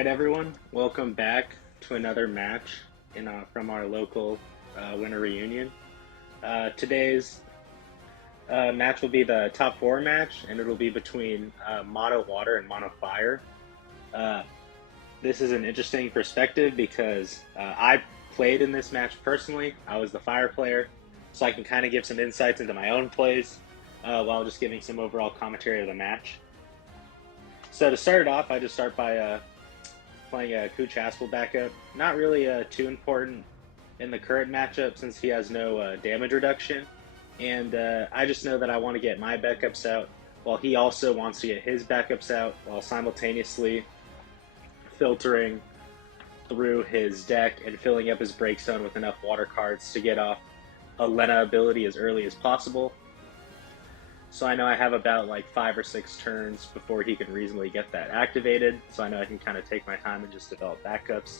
right, everyone. Welcome back to another match from our local winter reunion. Today's match will be the top four match, and it'll be between Mono Water and Mono Fire. Uh, this is an interesting perspective because I played in this match personally. I was the Fire player, so I can kind of give some insights into my own plays while just giving some overall commentary of the match. So to start it off, I just start by playing a Cooch Haspel backup. Not really too important in the current matchup since he has no damage reduction. And I just know that I want to get my backups out while he also wants to get his backups out while simultaneously filtering through his deck and filling up his break zone with enough water cards to get off a Lena ability as early as possible. So I know I have about like 5 or 6 turns before he can reasonably get that activated. So I know I can kind of take my time and just develop backups.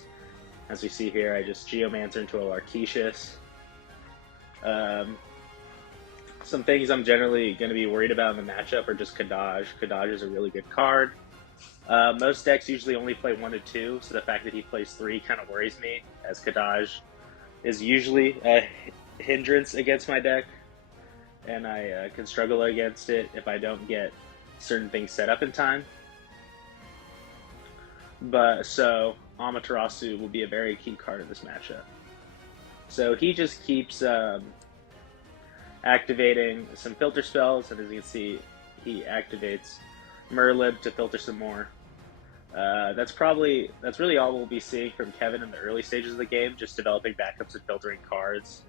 As we see here, I just Geomancer into a Larketius. Some things I'm generally going to be worried about in the matchup are just Kadaj. Kadaj is a really good card. Most decks usually only play 1 to 2, so the fact that he plays 3 kind of worries me, as Kadaj is usually a hindrance against my deck. And I can struggle against it if I don't get certain things set up in time. But so Amaterasu will be a very key card in this matchup. So he just keeps activating some filter spells, and as you can see, he activates Merlib to filter some more. That's really all we'll be seeing from Kevin in the early stages of the game, just developing backups and filtering cards.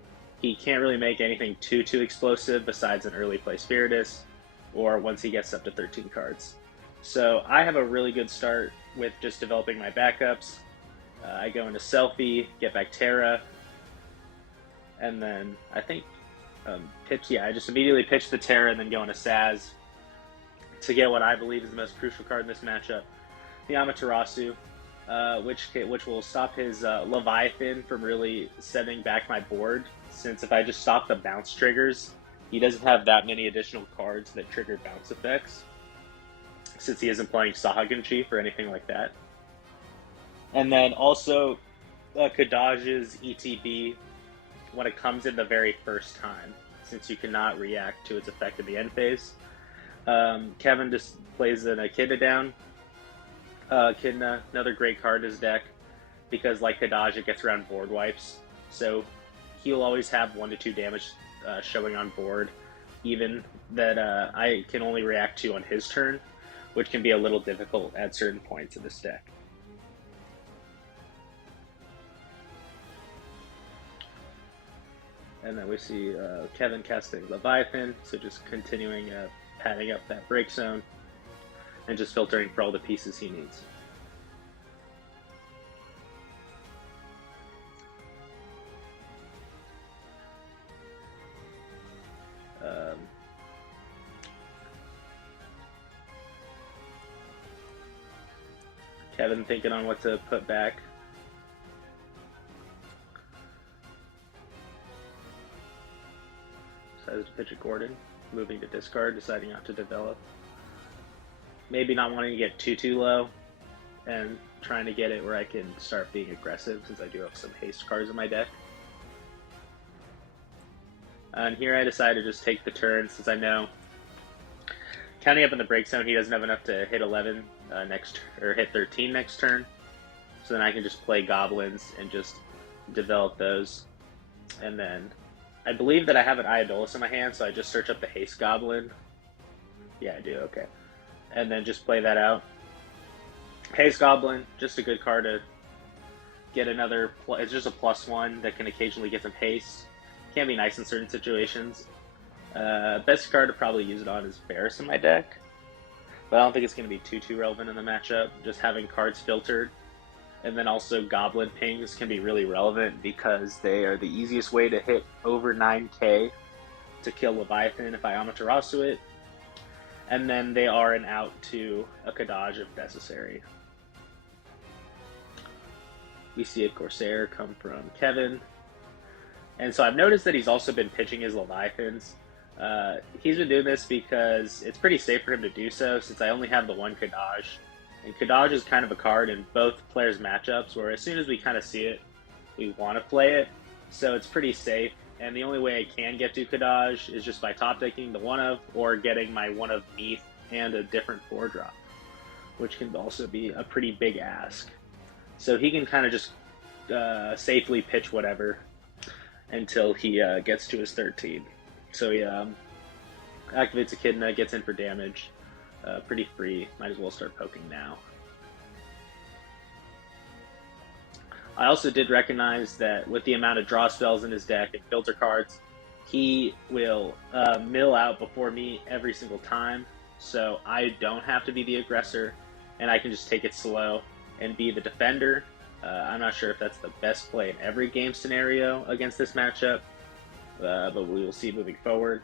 He can't really make anything too explosive besides an early play Spiritus, or once he gets up to 13 cards. So I have a really good start with just developing my backups. I go into Selfie, get back Terra, and then I think I just immediately pitch the Terra and then go into Saz to get what I believe is the most crucial card in this matchup, the Amaterasu, which will stop his Leviathan from really setting back my board. Since if I just stop the bounce triggers, he doesn't have that many additional cards that trigger bounce effects, since he isn't playing Sahagan Chief or anything like that. And then also Kadaj's ETB when it comes in the very first time, since you cannot react to its effect in the end phase. Kevin just plays an Echidna down. Echidna, another great card in his deck, because like Kadaj, it gets around board wipes. So he'll always have 1 to 2 damage showing on board, even that I can only react to on his turn, which can be a little difficult at certain points in this deck. And then we see Kevin casting Leviathan, so just continuing padding up that break zone and just filtering for all the pieces he needs. Kevin thinking on what to put back. Decided to pitch a Gordon, moving to discard, deciding not to develop. Maybe not wanting to get too low, and trying to get it where I can start being aggressive, since I do have some haste cards in my deck. And here I decided to just take the turn, since I know counting up in the break zone, he doesn't have enough to hit 11 hit 13 next turn. So then I can just play goblins and just develop those. And then I believe that I have an Iodolus in my hand, so I just search up the haste goblin. Yeah, I do. Okay, and then just play that out. Haste goblin, just a good card to get another. It's just a +1 that can occasionally get some haste. Can be nice in certain situations. Best card to probably use it on is Varus in my deck, but I don't think it's going to be too relevant in the matchup. Just having cards filtered, and then also Goblin Pings can be really relevant because they are the easiest way to hit over 9k to kill Leviathan if I Amaterasu it, and then they are an out to a Kadaj if necessary. We see a Corsair come from Kevin, and so I've noticed that he's also been pitching his Leviathans. He's been doing this because it's pretty safe for him to do so, since I only have the one Kadaj And Kadaj is kind of a card in both players' matchups where as soon as we kind of see it, we want to play it. So it's pretty safe. And the only way I can get to Kadaj is just by top decking the one of or getting my one of Neath and a different 4-drop, which can also be a pretty big ask. So he can kind of just safely pitch whatever until he gets to his 13. So he activates Echidna, gets in for damage. Pretty free. Might as well start poking now. I also did recognize that with the amount of draw spells in his deck and filter cards, he will mill out before me every single time. So I don't have to be the aggressor, and I can just take it slow and be the defender. I'm not sure if that's the best play in every game scenario against this matchup, but we will see moving forward.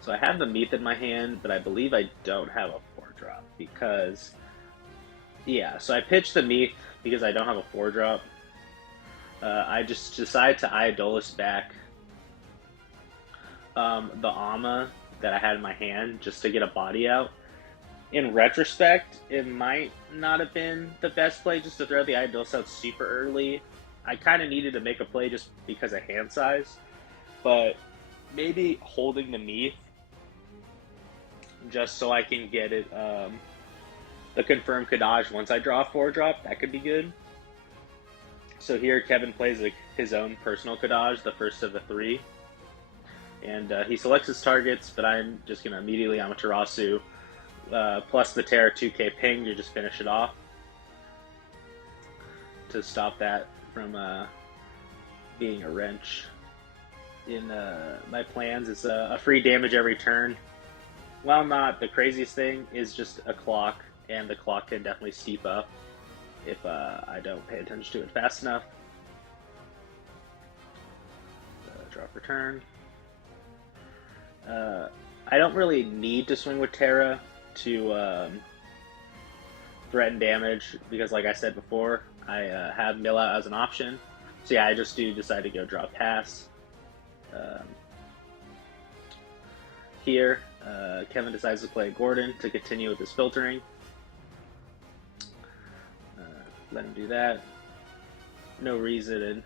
So I have the Meath in my hand, but I believe I don't have a 4-drop because, yeah, so I pitched the Meath because I don't have a 4-drop. I just decided to Eidolus back the Amma that I had in my hand just to get a body out. In retrospect, it might not have been the best play just to throw the Eidolus out super early. I kind of needed to make a play just because of hand size, but maybe holding the Meath just so I can get it the confirmed Kadaj once I draw a 4-drop, that could be good. So here Kevin plays his own personal Kadaj, the first of the 3. And he selects his targets, but I'm just going to immediately Amaterasu plus the Terra 2k ping to just finish it off. To stop that from being a wrench in my plans. It's a free damage every turn. While not the craziest thing, is just a clock, and the clock can definitely steep up if I don't pay attention to it fast enough. Draw for turn. I don't really need to swing with Terra to threaten damage because, like I said before, I have mill out as an option. So yeah, I just do decide to go draw pass. Here, Kevin decides to play Gordon to continue with his filtering. Let him do that. No reason to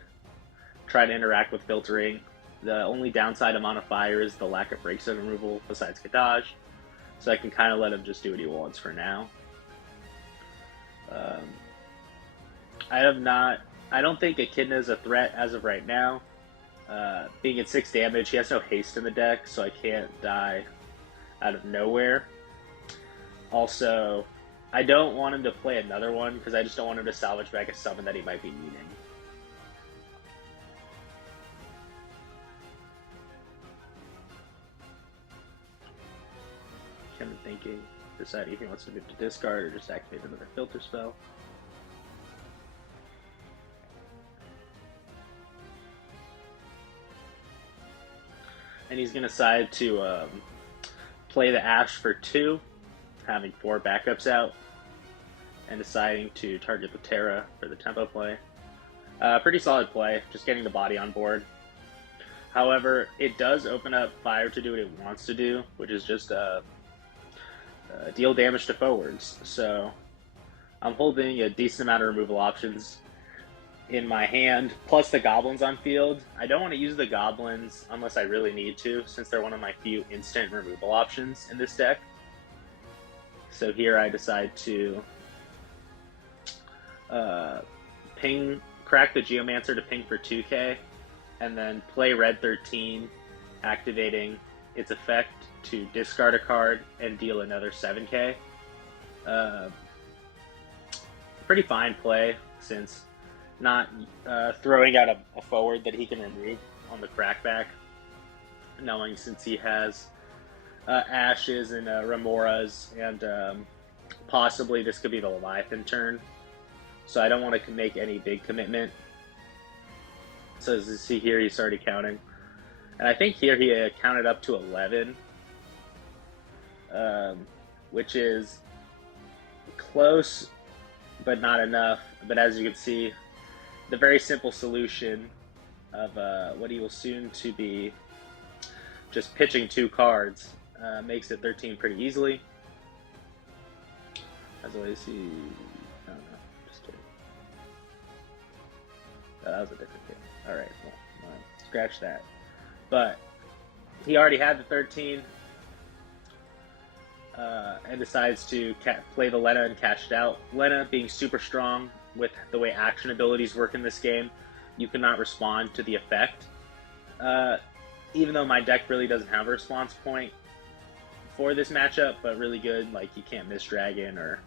try to interact with filtering. The only downside of Mana Fire is the lack of break zone removal besides Kadaj. So I can kind of let him just do what he wants for now. I don't think Echidna is a threat as of right now. Being at 6 damage, he has no haste in the deck, so I can't die out of nowhere. Also, I don't want him to play another one because I just don't want him to salvage back a summon that he might be needing. Kind of thinking, deciding if he wants to move to discard or just activate another filter spell. And he's going to decide to play the Ash for 2, having 4 backups out, and deciding to target the Terra for the tempo play. Pretty solid play, just getting the body on board. However, it does open up Fire to do what it wants to do, which is just deal damage to forwards. So I'm holding a decent amount of removal options in my hand, plus the goblins on field. I don't want to use the goblins unless I really need to, since they're one of my few instant removal options in this deck. So here I decide to crack the Geomancer to ping for 2k, and then play Red 13, activating its effect to discard a card and deal another 7k. Pretty fine play, since not throwing out a forward that he can remove on the crackback, knowing since he has Ashes and Remoras, and possibly this could be the Leviathan turn. So I don't want to make any big commitment. So as you see here, he's already counting. And I think here he counted up to 11, which is close, but not enough. But as you can see, the very simple solution of what he will soon to be just pitching 2 cards makes it 13 pretty easily. As always, I don't know, just kidding. Oh, that was a different game. Alright, well, scratch that. But he already had the 13 and decides to play the Lena and cash it out. Lena being super strong with the way action abilities work in this game, you cannot respond to the effect. Even though my deck really doesn't have a response point for this matchup, but really good, like you can't miss Dragon or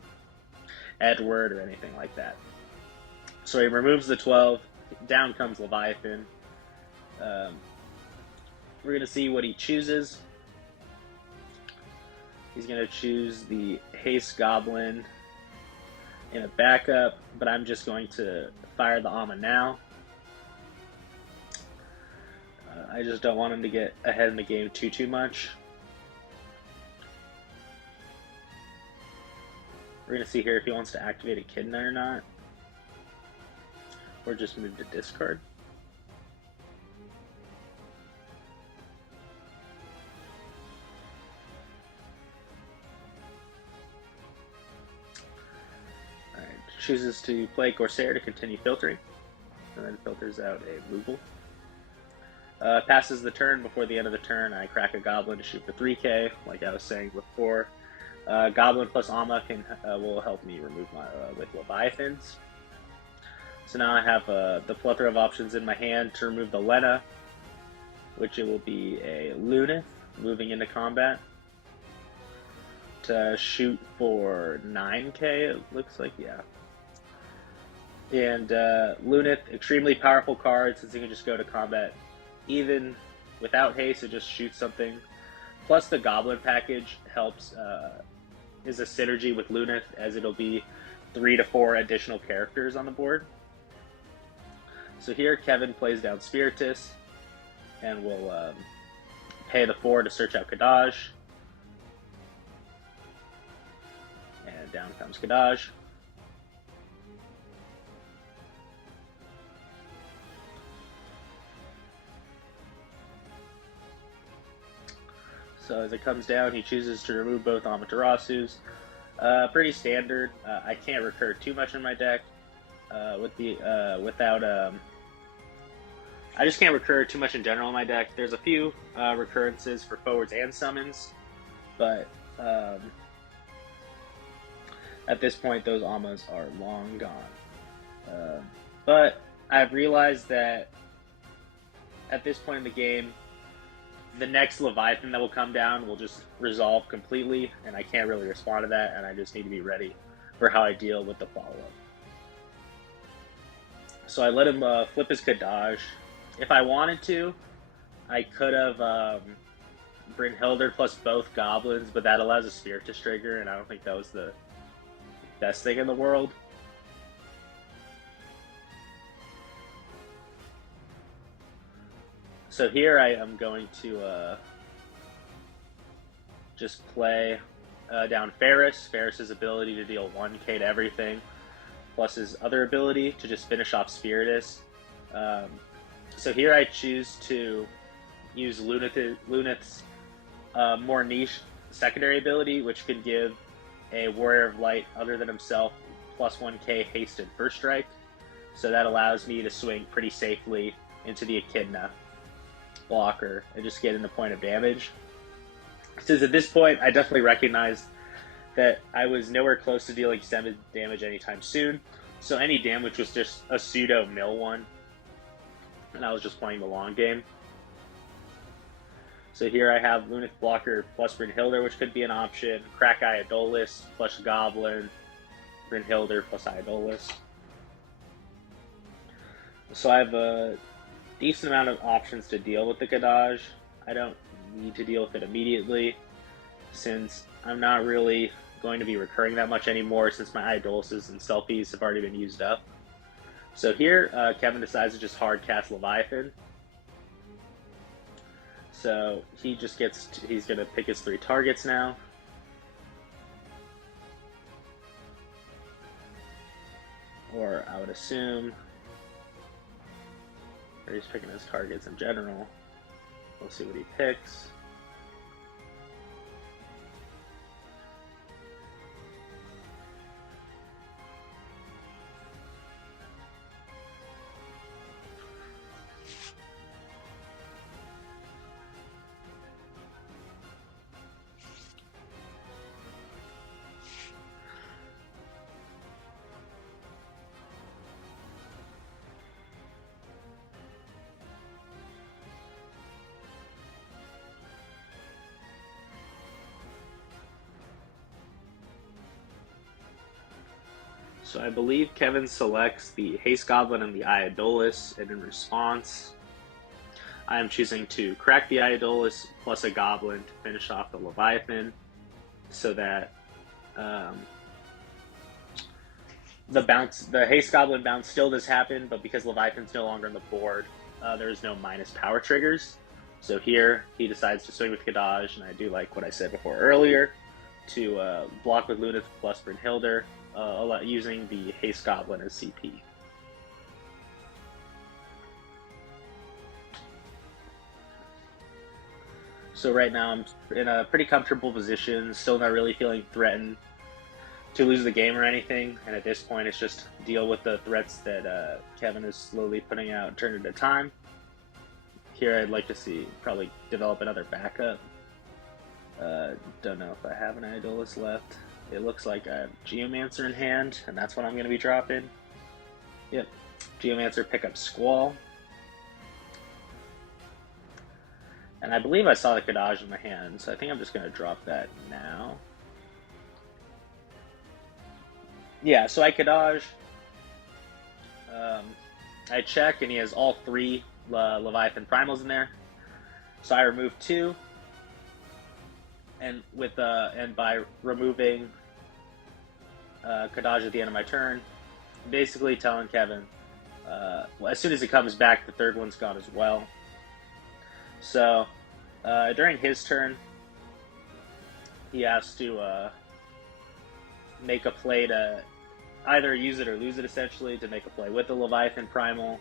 Edward or anything like that. So he removes the 12, down comes Leviathan. We're going to see what he chooses. He's going to choose the Haste Goblin in a backup, but I'm just going to fire the Amma now. I just don't want him to get ahead in the game too much. We're going to see here if he wants to activate a Echidna or not. Or just move to discard. Alright, chooses to play Corsair to continue filtering. And then filters out a Moogle. Passes the turn. Before the end of the turn, I crack a Goblin to shoot for 3k, like I was saying before. Goblin plus Amma will help me remove my with Leviathans. So now I have the plethora of options in my hand to remove the Lena, which it will be a Lunith moving into combat to shoot for 9k, it looks like, yeah. And Lunith, extremely powerful card since you can just go to combat even without haste, it just shoots something. Plus the Goblin package helps, is a synergy with Lunith, as it'll be 3 to 4 additional characters on the board. So here Kevin plays down Spiritus, and will pay the 4 to search out Kadaj. And down comes Kadaj. So as it comes down, he chooses to remove both Amaterasus. Pretty standard. I can't recur too much in my deck. I just can't recur too much in general in my deck. There's a few recurrences for forwards and summons, but at this point, those Ammas are long gone. But I've realized that at this point in the game, the next Leviathan that will come down will just resolve completely, and I can't really respond to that, and I just need to be ready for how I deal with the follow-up. So I let him flip his Kadaj. If I wanted to, I could have Brynhildr plus both Goblins, but that allows a Spiritus trigger, and I don't think that was the best thing in the world. So here I am going to just play down Ferris. Ferris's ability to deal 1k to everything, plus his other ability to just finish off Spiritus. So here I choose to use Lunith's more niche secondary ability, which could give a Warrior of Light other than himself plus 1k hasted first strike. So that allows me to swing pretty safely into the Echidna blocker and just get in the point of damage. Since at this point I definitely recognized that I was nowhere close to dealing 7 damage anytime soon, so any damage was just a pseudo mill one, and I was just playing the long game. So here I have Lunith blocker plus Brynhildr, which could be an option, Crack Iodolus plus Goblin, Brynhildr plus Iodolus. So I have a decent amount of options to deal with the Kadaj. I don't need to deal with it immediately, since I'm not really going to be recurring that much anymore, since my Iodoluses and Selfies have already been used up. So here, Kevin decides to just hard cast Leviathan. So he just he's going to pick his 3 targets now. Or I would assume, or he's picking his targets in general. We'll see what he picks. So I believe Kevin selects the Haste Goblin and the Iodolus, and in response, I am choosing to crack the Iodolus plus a Goblin to finish off the Leviathan, so that the Haste Goblin bounce still does happen, but because Leviathan's no longer on the board, there's no minus power triggers. So here, he decides to swing with Kadaj, and I do like what I said before earlier, to block with Lunith plus Brynhildr, using the Haste Goblin as CP. So right now I'm in a pretty comfortable position, still not really feeling threatened to lose the game or anything, and at this point it's just deal with the threats that Kevin is slowly putting out turn at a time. Here I'd like to see probably develop another backup. Don't know if I have an Iodolus left. It looks like I have Geomancer in hand, and that's what I'm going to be dropping. Yep, Geomancer, pick up Squall. And I believe I saw the Kadaj in my hand, so I think I'm just going to drop that now. Yeah, so I Kadaj. I check, and he has all 3 Leviathan Primals in there. So I remove 2. And by removing Kadaj at the end of my turn, basically telling Kevin, as soon as it comes back, the 3rd one's gone as well. So during his turn, he has to make a play to either use it or lose it, essentially, to make a play with the Leviathan Primal.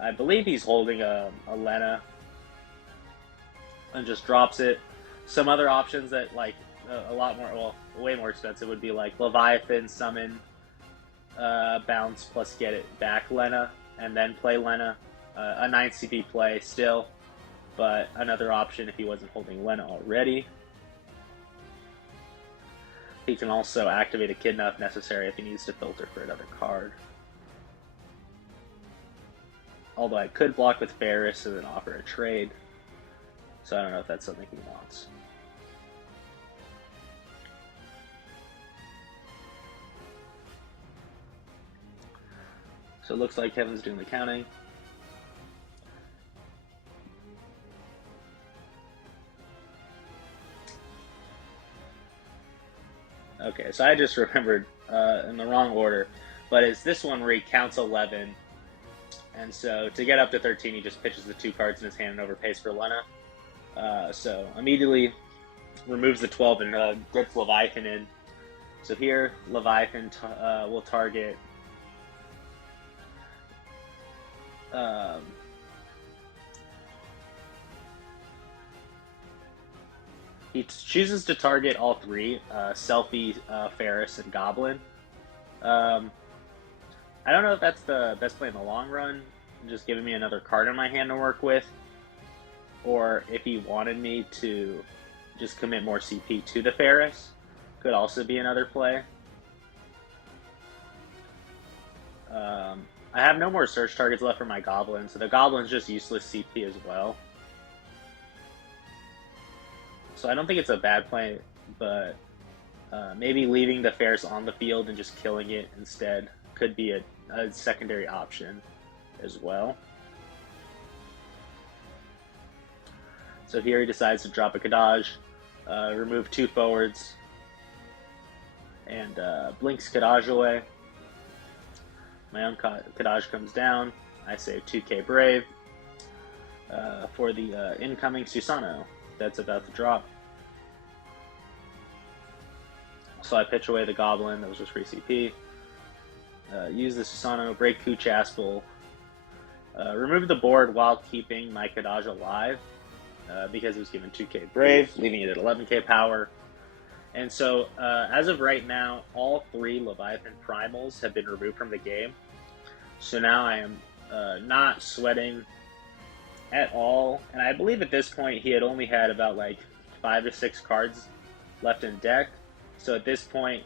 I believe he's holding a Lena and just drops it. Some other options that, like, a lot more, well, way more expensive would be like Leviathan, summon, bounce, plus get it back Lena, and then play Lena. A 9 CP play still, but another option if he wasn't holding Lena already. He can also activate a Kidna if necessary if he needs to filter for another card. Although I could block with Ferris and then offer a trade. So I don't know if that's something he wants. So it looks like Kevin's doing the counting. Okay, so I just remembered in the wrong order, but it's this one where he counts 11, and so to get up to 13, he just pitches the 2 cards in his hand and overpays for Lena. So immediately removes the 12 and gets Leviathan in. So here, Leviathan will target he chooses to target all 3, Selfie, Ferris, and Goblin. I don't know if that's the best play in the long run, just giving me another card in my hand to work with, or if he wanted me to just commit more CP to the Ferris, could also be another play. I have no more search targets left for my Goblin, so the Goblin's just useless CP as well. So I don't think it's a bad play, but maybe leaving the Ferris on the field and just killing it instead could be a secondary option as well. So here he decides to drop a Kadaj, remove 2 forwards, and blinks Kadaj away. My own Kadaj comes down. I save 2k Brave for the incoming Susano that's about to drop. So I pitch away the Goblin that was just free CP. Use the Susano, break Kuchaspel, remove the board while keeping my Kadaj alive. because it was given 2k Brave, leaving it at 11k power. And so, as of right now, all 3 Leviathan Primals have been removed from the game. So now I am not sweating at all. And I believe at this point he had only had about like 5 to 6 cards left in deck. So at this point,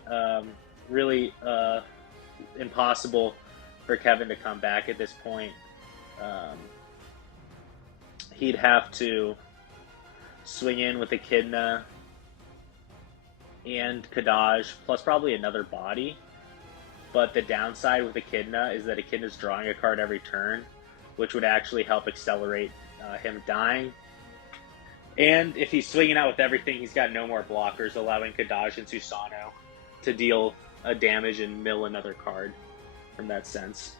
really impossible for Kevin to come back at this point. He'd have to swing in with Echidna and Kadaj, plus probably another body. But the downside with Echidna is that Echidna's drawing a card every turn, which would actually help accelerate him dying. And if he's swinging out with everything, he's got no more blockers, allowing Kadaj and Susano to deal damage and mill another card from that sense.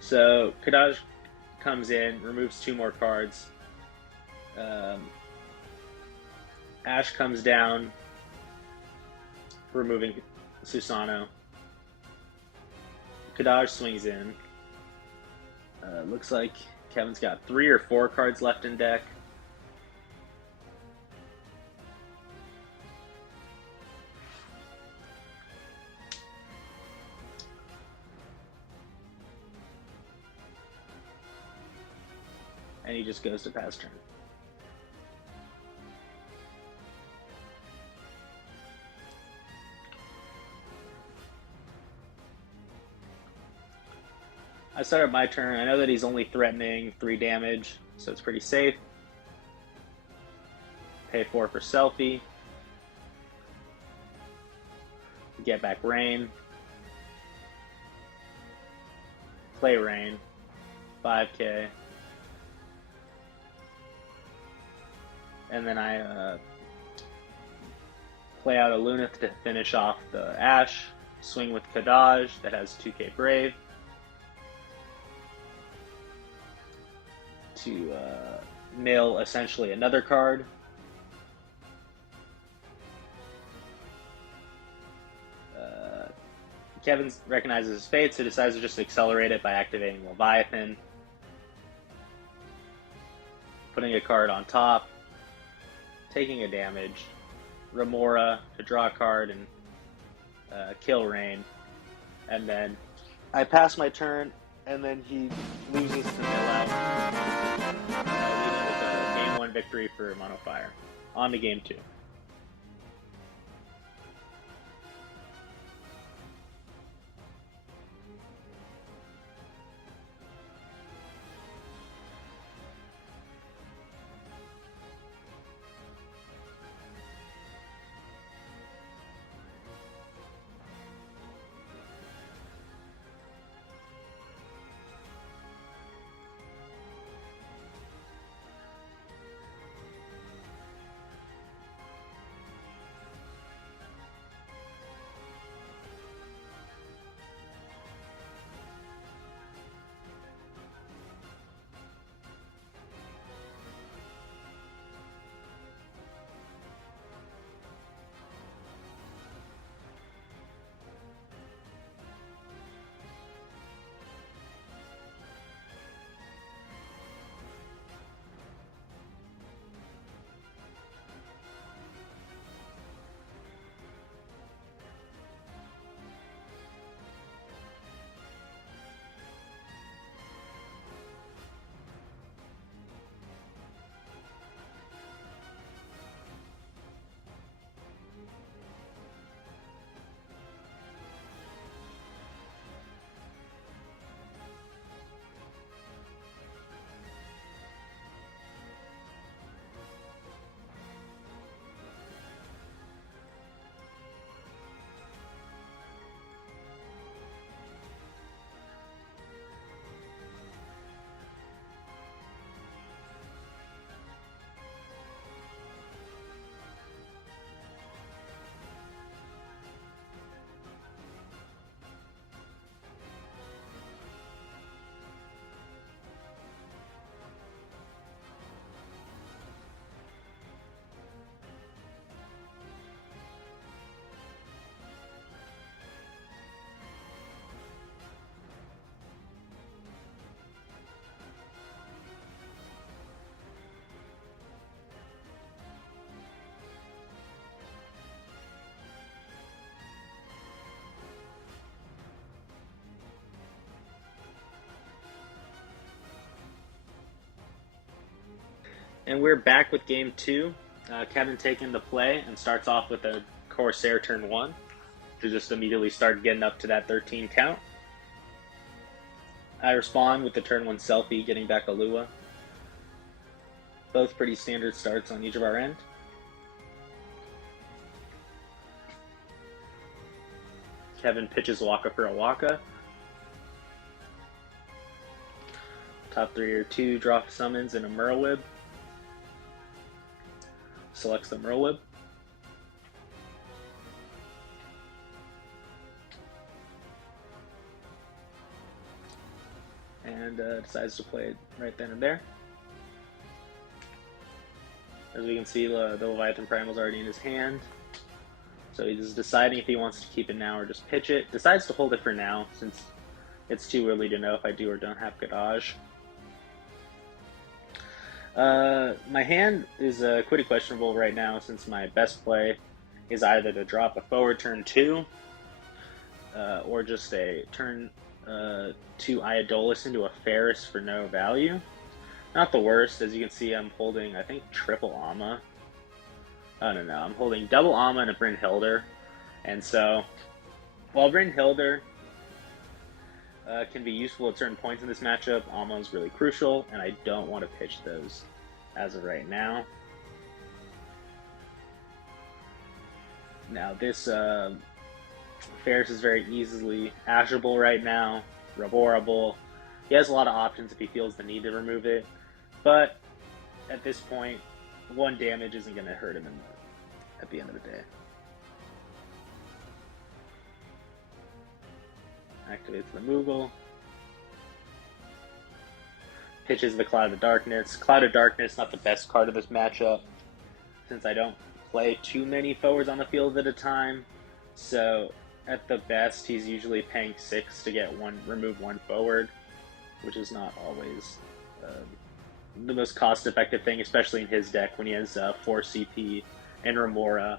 So Kadaj comes in, removes 2 more cards. Ash comes down, removing Susano. Kadaj swings in. Looks like Kevin's got 3 or 4 cards left in deck. And he just goes to pass turn. I started my turn. I know that he's only threatening 3 damage, so it's pretty safe. Pay 4 for Selfie. Get back Rain. Play Rain. 5k. And then I play out a Lunith to finish off the Ash. Swing with Kadaj that has 2k Brave. To mill essentially another card. Kevin recognizes his fate, so decides to just accelerate it by activating Leviathan. Putting a card on top. Taking a damage. Remora to draw a card and kill Rain. And then I pass my turn, and then he loses to mill out. Leaving with a game 1 victory for Mono Fire. On to game 2. And we're back with game 2. Kevin taking the play and starts off with a Corsair turn 1 to just immediately start getting up to that 13 count. I respond with the turn 1 selfie, getting back a Lua. Both pretty standard starts on each of our end. Kevin pitches Waka for a Waka. Top 3 or 2 draw summons and a Merlib. Selects the Merlib. And decides to play it right then and there. As we can see, the Leviathan Primal is already in his hand. So he's deciding if he wants to keep it now or just pitch it. Decides to hold it for now, since it's too early to know if I do or don't have Gadage. My hand is pretty questionable right now, since my best play is either to drop a forward turn 2 or just a turn 2 Iodolus into a Ferris for no value. Not the worst. As you can see, I'm holding, I think, triple Amma. Oh, no, I'm holding double Amma and a Brynhildr. And so, while Brynhildr can be useful at certain points in this matchup, Amma is really crucial, and I don't want to pitch those as of right now. Now, this Ferris is very easily ashable right now, reborable. He has a lot of options if he feels the need to remove it, but at this point, 1 damage isn't going to hurt him at the end of the day. Activates the Moogle. Pitches the Cloud of Darkness. Cloud of Darkness, not the best card of this matchup, since I don't play too many forwards on the field at a time. So, at the best, he's usually paying 6 to get remove 1 forward, which is not always the most cost-effective thing, especially in his deck when he has 4 CP and Remora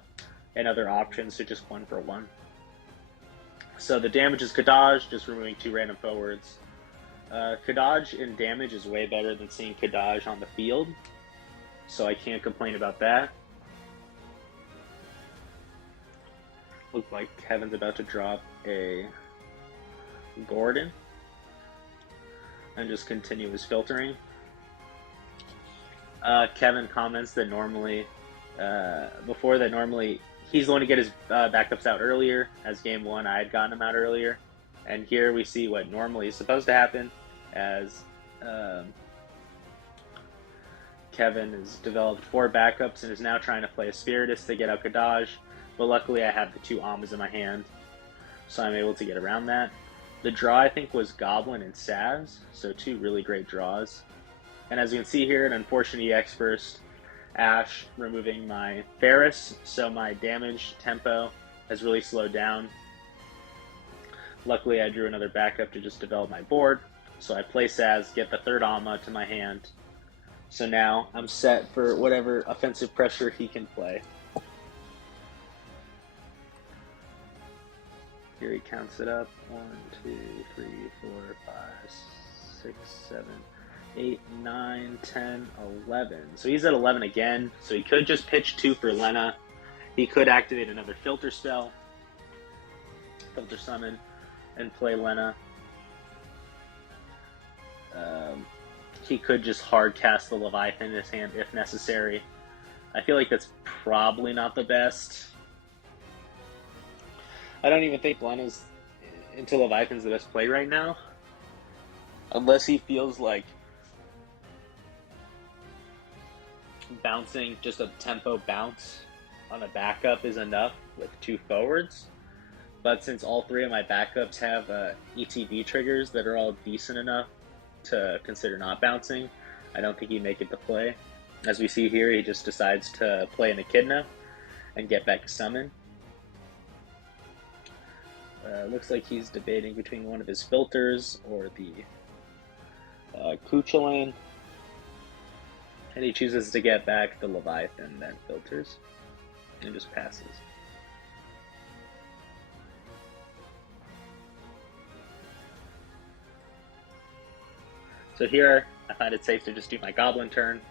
and other options to just 1 for 1. So the damage is Kadaj, just removing 2 random forwards. Kadaj in damage is way better than seeing Kadaj on the field, so I can't complain about that. Looks like Kevin's about to drop a Gordon and just continue his filtering. Kevin comments that normally he's the one to get his backups out earlier, as game 1 I had gotten him out earlier. And here we see what normally is supposed to happen, as Kevin has developed 4 backups and is now trying to play a Spiritus to get out Kadaj, but luckily I have the 2 Ammas in my hand, so I'm able to get around that. The draw, I think, was Goblin and Savs, so 2 really great draws. And as you can see here, an unfortunate EX burst, Ash removing my Ferris, so my damage tempo has really slowed down. Luckily, I drew another backup to just develop my board, so I play Saz, get the 3rd Amma to my hand. So now I'm set for whatever offensive pressure he can play. Here he counts it up. 1, 2, 3, 4, 5, 6, 7, 8, 9, 10, 11. So he's at 11 again. So he could just pitch 2 for Lena. He could activate another filter spell, filter summon, and play Lena. He could just hard cast the Leviathan in his hand if necessary. I feel like that's probably not the best. I don't even think Lena's into Leviathan's the best play right now, unless he feels like bouncing, just a tempo bounce on a backup is enough with 2 forwards. But since all 3 of my backups have ETB triggers that are all decent enough to consider not bouncing, I don't think he'd make it to play. As we see here, he just decides to play an Echidna and get back a summon. Looks like he's debating between one of his filters or the Kuchulain. And he chooses to get back the Leviathan, then filters, and just passes. So here, I find it safe to just do my Goblin turn.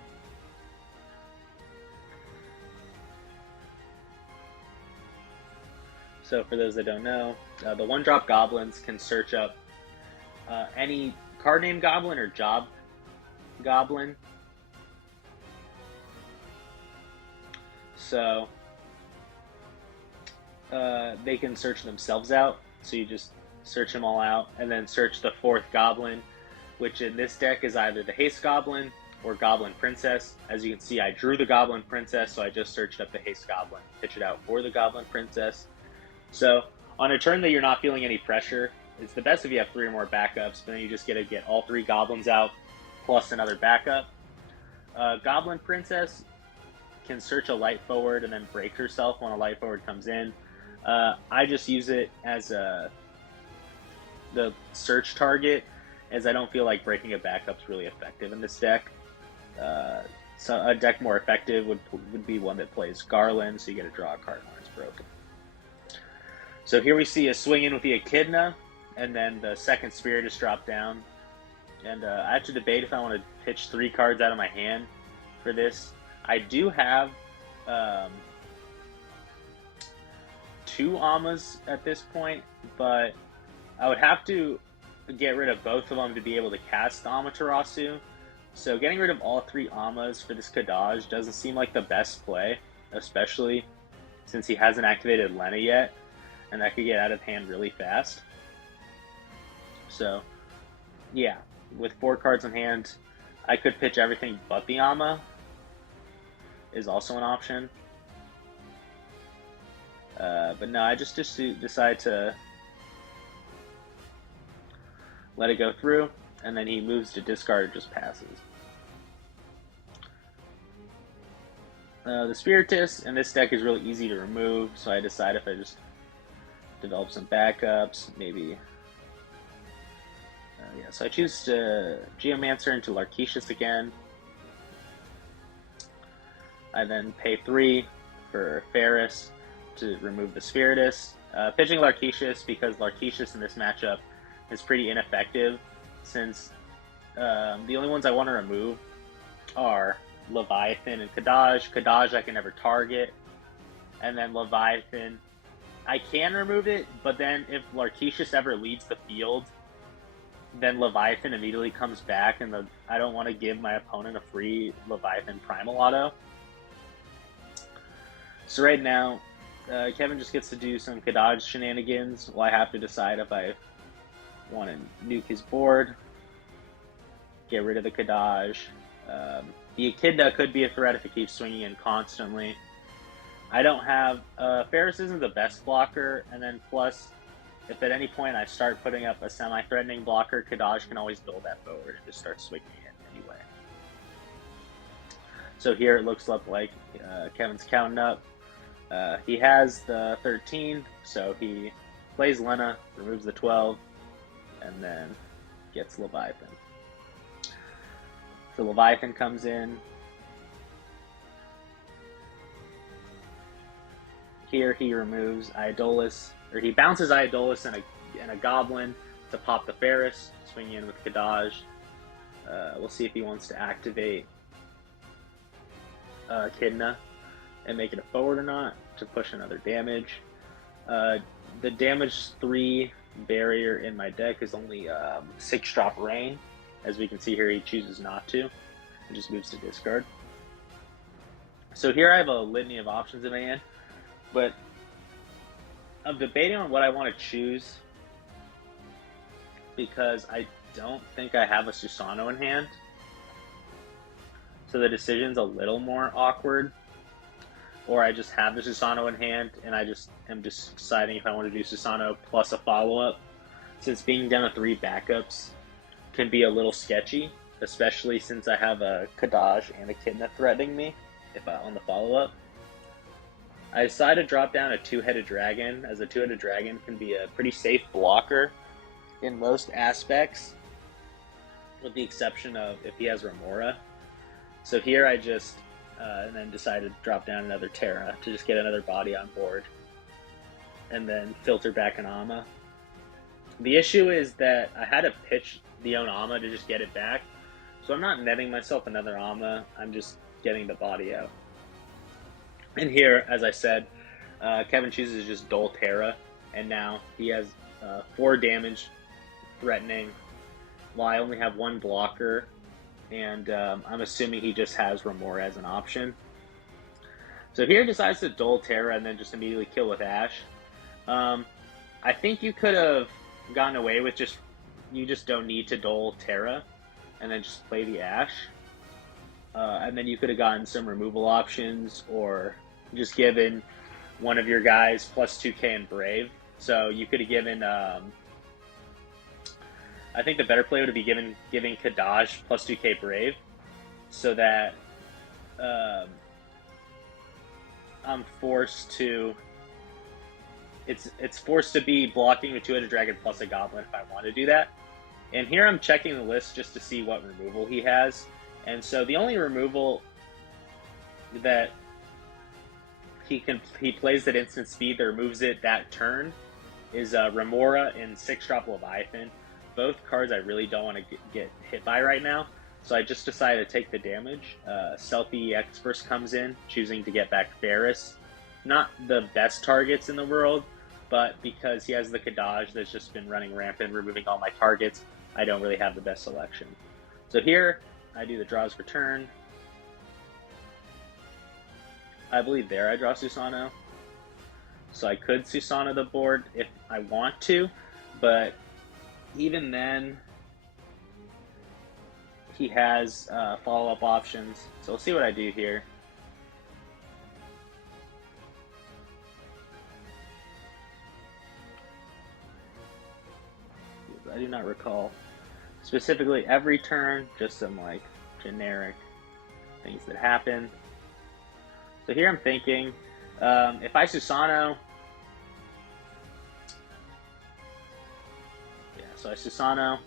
So for those that don't know, the one-drop goblins can search up any card name goblin or job goblin. So they can search themselves out. So you just search them all out and then search the fourth goblin, which in this deck is either the Haste Goblin or Goblin Princess. As you can see, I drew the Goblin Princess, so I just searched up the Haste Goblin, pitch it out for the Goblin Princess. So on a turn that you're not feeling any pressure, it's the best if you have 3 or more backups, but then you just get to get all 3 goblins out plus another backup. Goblin Princess can search a light forward and then break herself when a light forward comes in. I just use it as the search target, as I don't feel like breaking a backup's really effective in this deck. So a deck more effective would be one that plays Garland, so you get to draw a card when it's broken. So here we see a swing in with the Echidna, and then the second Spiritus drop down. And I have to debate if I want to pitch 3 cards out of my hand for this. I do have 2 Amas at this point, but I would have to get rid of both of them to be able to cast Amaterasu. So getting rid of all 3 Amas for this Kadaj doesn't seem like the best play, especially since he hasn't activated Lena yet, and that could get out of hand really fast. So yeah, with 4 cards in hand, I could pitch everything but the Ama, is also an option. But no, I just decide to let it go through, and then he moves to discard, just passes. The Spiritus in this deck is really easy to remove, so I decide if I just develop some backups, maybe. Yeah, so I choose Geomancer into Larkishus again. I then pay 3 for Ferris to remove the Spiritus. Pitching Larkishus because Larkishus in this matchup is pretty ineffective, since the only ones I want to remove are Leviathan and Kadaj. Kadaj I can never target, and then Leviathan I can remove it, but then if Larkishus ever leads the field, then Leviathan immediately comes back, and I don't want to give my opponent a free Leviathan Primal Auto. So right now, Kevin just gets to do some Kadaj shenanigans while I have to decide if I want to nuke his board, get rid of the Kadaj. The Echidna could be a threat if it keeps swinging in constantly. I don't have... Ferris isn't the best blocker, and then plus, if at any point I start putting up a semi-threatening blocker, Kadaj can always build that forward and just start swinging in anyway. So here it looks like Kevin's counting up. He has the 13, so he plays Lena, removes the 12, and then gets Leviathan. So Leviathan comes in. Here he removes Iodolus, or he bounces Iodolus and a Goblin to pop the Ferris, swing in with Kadaj. We'll see if he wants to activate Echidna and make it a forward or not to push another damage. The damage 3 barrier in my deck is only 6-drop Rain. As we can see here, he chooses not to and just moves to discard. So here I have a litany of options in my hand, but I'm debating on what I want to choose because I don't think I have a Susano in hand. So the decision's a little more awkward. Or I just have the Susano in hand and I just am deciding if I want to do Susano plus a follow-up. Since being down to 3 backups can be a little sketchy, especially since I have a Kadaj and a Echidna threatening me on the follow-up. I decided to drop down a 2-headed dragon, as a 2-headed dragon can be a pretty safe blocker in most aspects, with the exception of if he has Remora. So here I just and then decided to drop down another Terra to just get another body on board, and then filter back an Ama. The issue is that I had to pitch the own Ama to just get it back, so I'm not netting myself another Ama, I'm just getting the body out. And here, as I said, Kevin chooses just Dole Terra and now he has 4 damage threatening, while I only have 1 blocker, and I'm assuming he just has Remora as an option. So here decides to Dole Terra and then just immediately kill with Ash. I think you could have gotten away with you just don't need to Dole Terra and then just play the Ash. And then you could have gotten some removal options or just given one of your guys plus 2k and Brave. So you could have given, I think the better play would be giving Kadaj plus 2k Brave, so that I'm forced to. It's forced to be blocking with 2-headed dragon plus a goblin if I want to do that. And here I'm checking the list just to see what removal he has. And so the only removal that he plays at instant speed that removes it that turn is Remora and 6-drop Leviathan. Both cards I really don't want to get hit by right now. So I just decided to take the damage. Selfie EX first comes in, choosing to get back Ferris. Not the best targets in the world, but because he has the Kadaj that's just been running rampant, removing all my targets, I don't really have the best selection. So here, I do the draws for turn. I believe there I draw Susano. So I could Susano the board if I want to, but even then, he has follow-up options. So we'll see what I do here. I do not recall specifically every turn, just some like generic things that happen. So here I'm thinking, if I Susano, yeah, so I Susano,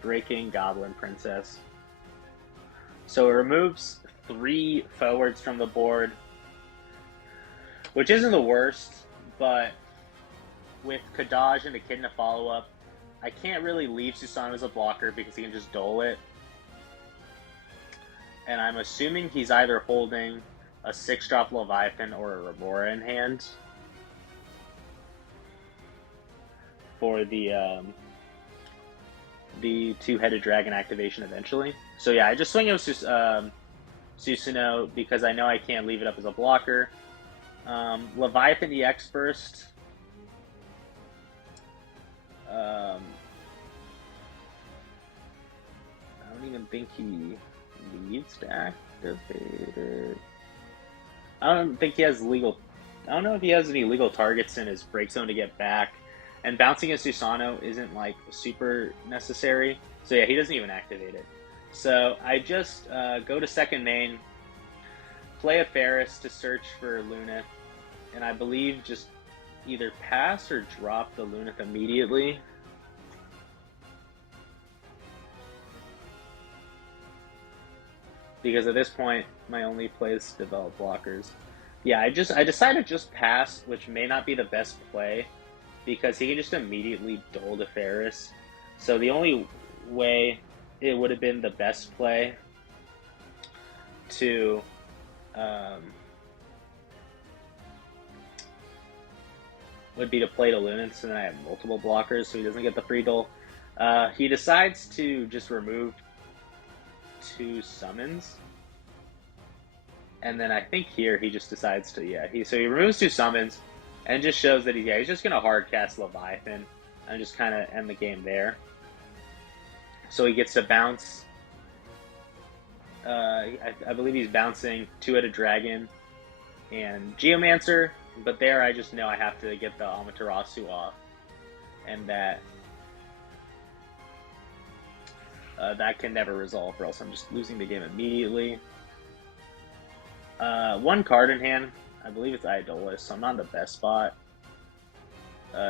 breaking Goblin Princess. So it removes 3 forwards from the board, which isn't the worst, but with Kadaj and Echidna follow-up, I can't really leave Susano as a blocker because he can just dole it. And I'm assuming he's either holding a 6-drop Leviathan or a Remora in hand for the 2-headed dragon activation eventually. So yeah, I just swing out Susano because I know I can't leave it up as a blocker. Leviathan EX first. I don't even think he needs to activate it. I don't think he has legal. I don't know if he has any legal targets in his break zone to get back. And bouncing a Susano isn't like super necessary. So yeah, he doesn't even activate it. So I just go to second main, play a Ferris to search for Lunith, and I believe just either pass or drop the Lunith immediately. Because at this point, my only play is to develop blockers. Yeah, I decided to just pass, which may not be the best play, because he can just immediately dole to Ferris. So the only way it would have been the best play to would be to play to Lunith, so then I have multiple blockers, so he doesn't get the free dole. He decides to just remove 2 summons, and then I think here he just decides to so he removes 2 summons and just shows that he's just gonna hard cast Leviathan and just kind of end the game there. So he gets to bounce. I believe he's bouncing 2-headed dragon and Geomancer, but there I just know I have to get the Amaterasu off, and that can never resolve, or else I'm just losing the game immediately. 1 card in hand. I believe it's Idolus, so I'm not in the best spot.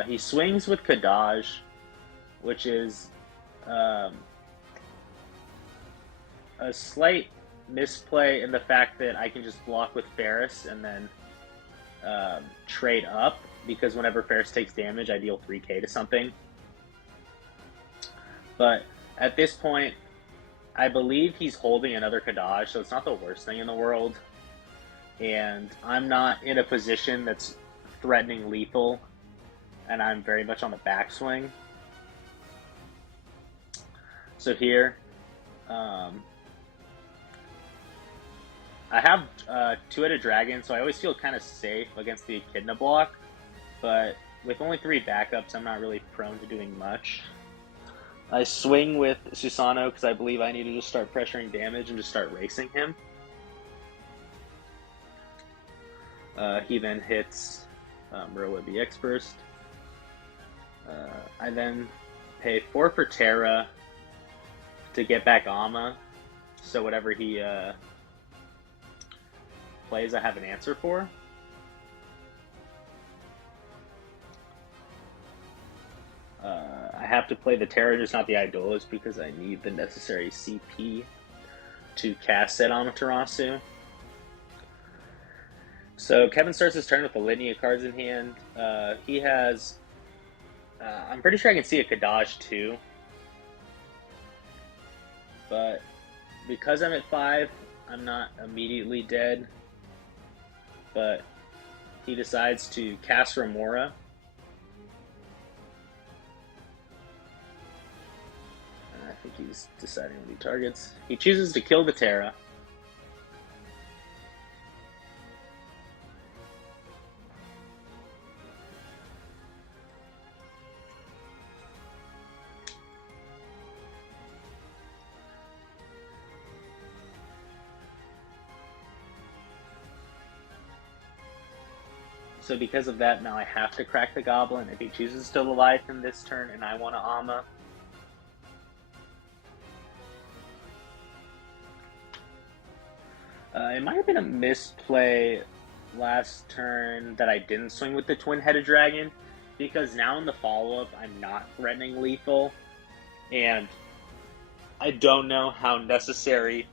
He swings with Kadaj, which is a slight misplay in the fact that I can just block with Ferris and then trade up, because whenever Ferris takes damage, I deal 3k to something. But at this point, I believe he's holding another Kadaj, so it's not the worst thing in the world. And I'm not in a position that's threatening lethal and I'm very much on the backswing. So here, I have two-headed dragon, so I always feel kind of safe against the Echidna block, but with only 3 backups, I'm not really prone to doing much. I swing with Susano because I believe I need to just start pressuring damage and just start racing him. He then hits Merlib EX Burst. I then pay 4 for Terra to get back Ama, so whatever he plays, I have an answer for. I have to play the Terra, just not the Idolus, because I need the necessary CP to cast it Amaterasu. So Kevin starts his turn with a litany of cards in hand. He has... I'm pretty sure I can see a Kadaj too. But because I'm at 5, I'm not immediately dead. But he decides to cast Remora. I think he's deciding what he targets. He chooses to kill the Terra. So because of that, now I have to crack the Goblin if he chooses to Leviathan this turn and I want to Ama. It might have been a misplay last turn that I didn't swing with the Twin-Headed Dragon, because now in the follow-up I'm not threatening lethal, and I don't know how necessary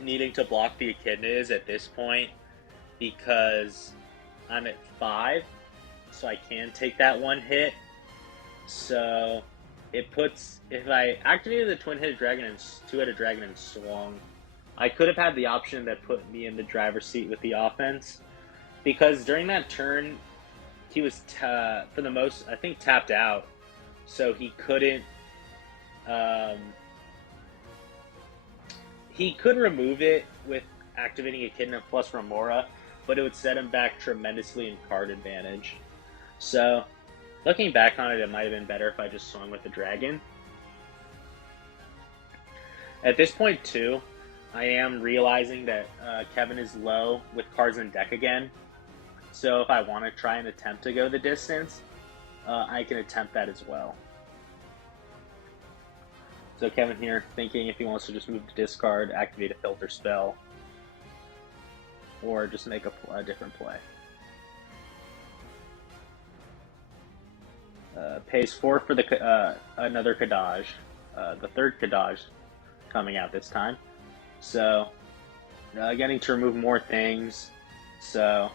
needing to block the Echidna is at this point, because I'm at 5, so I can take that one hit. So it puts, if I activated the Twin-Headed Dragon and Two-Headed Dragon and swung, I could have had the option that put me in the driver's seat with the offense, because during that turn, he was, for the most, I think, tapped out, so he couldn't, he could remove it with activating Echidna plus Remora, but it would set him back tremendously in card advantage. So, looking back on it, it might have been better if I just swung with the dragon. At this point, too, I am realizing that Kevin is low with cards in deck again. So if I want to try and attempt to go the distance, I can attempt that as well. So Kevin here thinking if he wants to just move to discard, activate a filter spell, or just make a different play. Pays 4 for the another Kadaj, the third Kadaj coming out this time. So getting to remove more things. So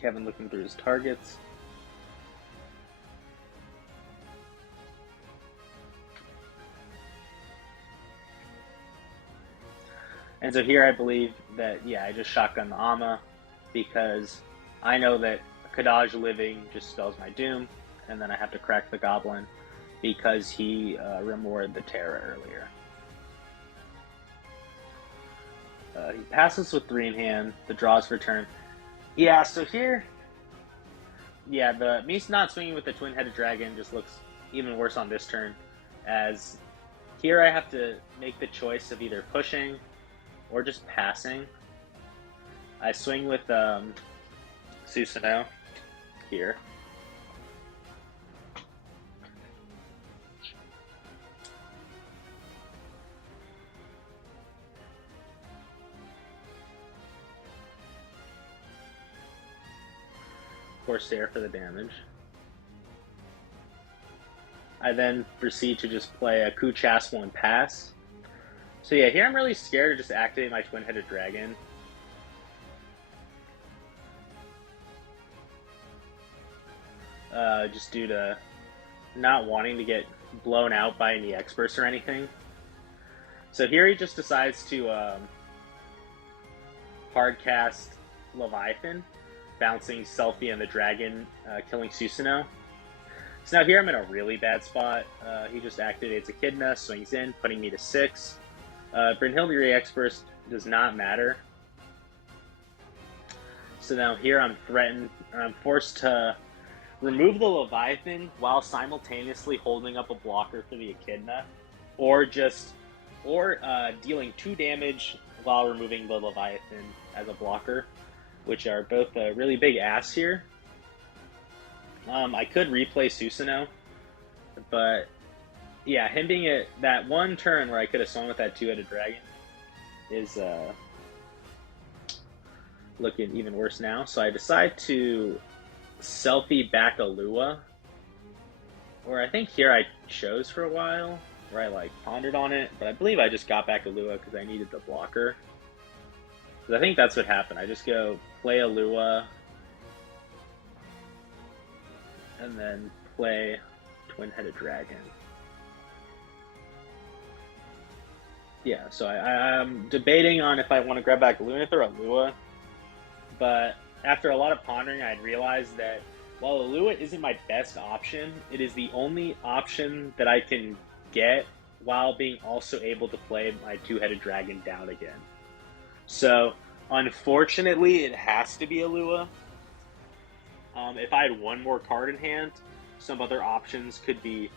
Kevin looking through his targets. And so here I believe that, yeah, I just shotgun the Ama because I know that Kadaj living just spells my doom, and then I have to crack the Goblin because he remored the Terra earlier. He passes with 3 in hand, the draws for turn. Yeah, so here, yeah, me not swinging with the Twin-Headed Dragon just looks even worse on this turn, as here I have to make the choice of either pushing or just passing. I swing with Susano here. Corsair for the damage. I then proceed to just play a Kuchasmo and pass. So yeah, here I'm really scared to just activate my Twin-Headed Dragon. Just due to not wanting to get blown out by any experts or anything. So here he just decides to hard cast Leviathan, bouncing Selfie and the dragon, killing Susanoo. So now here I'm in a really bad spot. He just activates Echidna, swings in, putting me to 6. Brynhilde Reacts Burst does not matter. So now here I'm threatened, or I'm forced to remove the Leviathan while simultaneously holding up a blocker for the Echidna, or dealing 2 damage while removing the Leviathan as a blocker, which are both a really big ass here. I could replay Susanoo, but yeah, him being at that one turn where I could have swung with that 2-headed dragon is looking even worse now. So I decide to Selfie back a Lua, or I think here I chose for a while, where I like pondered on it, but I believe I just got back a Lua because I needed the blocker. Because I think that's what happened. I just go play a Lua, and then play Twin-Headed Dragon. Yeah, so I'm debating on if I want to grab back Lunith or a Lua, but after a lot of pondering, I'd realized that while a Lua isn't my best option, it is the only option that I can get while being also able to play my 2-headed dragon down again. So, unfortunately, it has to be a Lua. If I had one more card in hand, some other options could be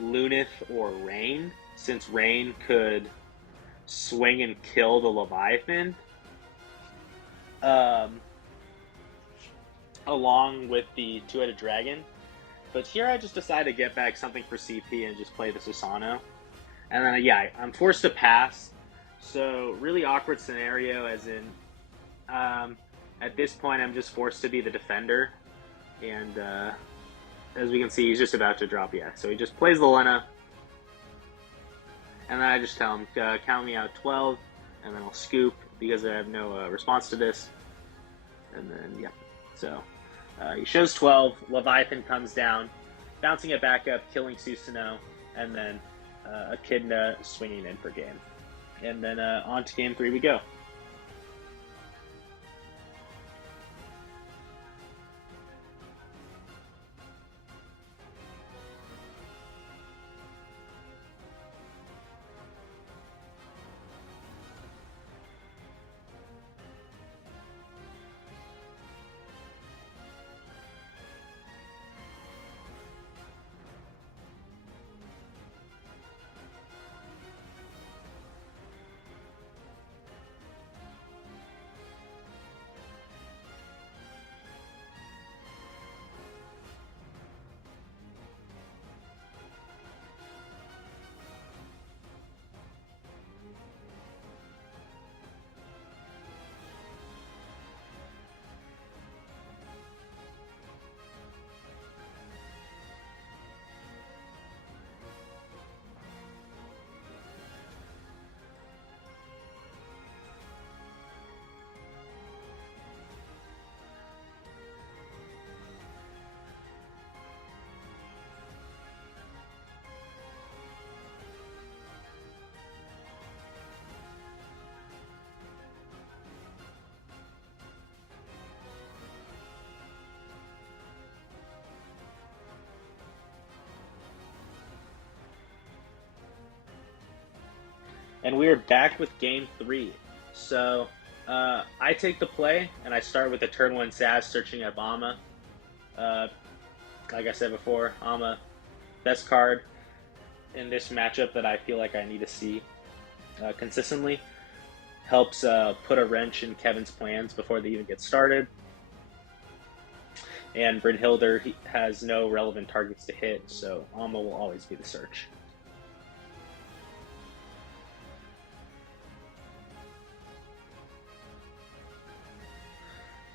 Lunith or Rain, since Rain could swing and kill the Leviathan, along with the 2-headed dragon. But here I just decided to get back something for CP and just play the Susanoo. And then, yeah, I'm forced to pass. So, really awkward scenario, as in, at this point, I'm just forced to be the defender. And, as we can see, he's just about to drop, yeah. So he just plays the Lena. And then I just tell him, count me out 12, and then I'll scoop, because I have no response to this. And then, yeah. So, he shows 12, Leviathan comes down, bouncing it back up, killing Susanoo, and then Echidna swinging in for game. And then on to game 3 we go. And we are back with game 3. So I take the play, and I start with a turn 1 Saz searching up Amma. Like I said before, Amma, best card in this matchup that I feel like I need to see consistently. Helps put a wrench in Kevin's plans before they even get started. And Brynhilde has no relevant targets to hit, so Amma will always be the search.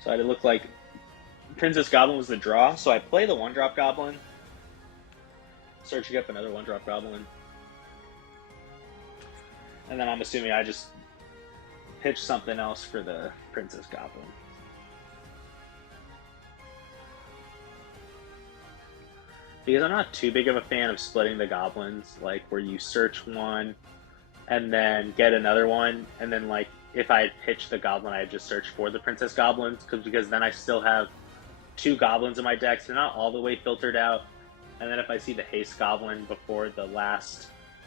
So it looked like Princess Goblin was the draw, so I play the 1-drop Goblin, searching up another 1-drop Goblin. And then I'm assuming I just pitch something else for the Princess Goblin. Because I'm not too big of a fan of splitting the Goblins, like where you search one, and then get another one, and then like if I had pitched the goblin, I'd just search for the princess goblins because then I still have two goblins in my deck, so they're not all the way filtered out. And then if I see the haste goblin before the last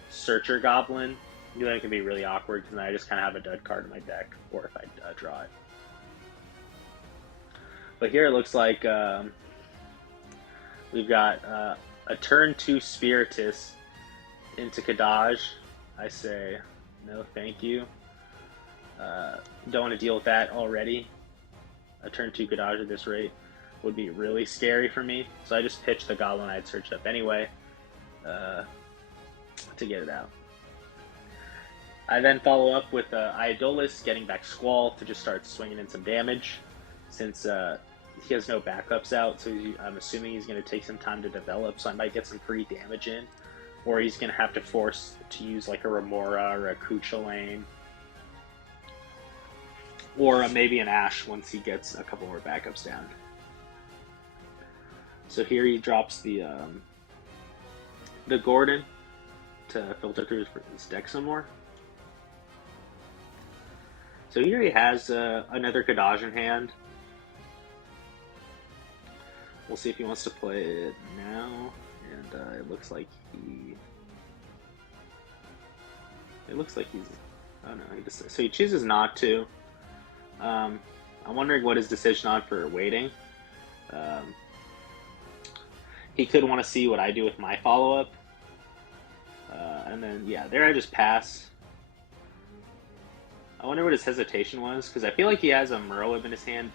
searcher goblin, then it can be really awkward because then I just kind of have a dud card in my deck, or if I draw it. But here it looks like we've got a turn 2 Spiritus into Kadaj. I say no, thank you. Don't want to deal with that already. A turn 2 Kadaj at this rate would be really scary for me. So I just pitched the goblin I had searched up anyway to get it out. I then follow up with Iodolus, getting back Squall to just start swinging in some damage, since he has no backups out, so I'm assuming he's going to take some time to develop, so I might get some free damage in, or he's going to have to force to use like a Remora or a Cuchulainn, or maybe an Ash once he gets a couple more backups down. So here he drops the Gordon to filter through his deck some more. So here he has another Kadaj in hand. We'll see if he wants to play it now, and it looks like he's. Oh no, so he chooses not to. I'm wondering what his decision on for waiting. He could want to see what I do with my follow-up. And then, yeah, there I just pass. I wonder what his hesitation was, because I feel like he has a Merlib in his hand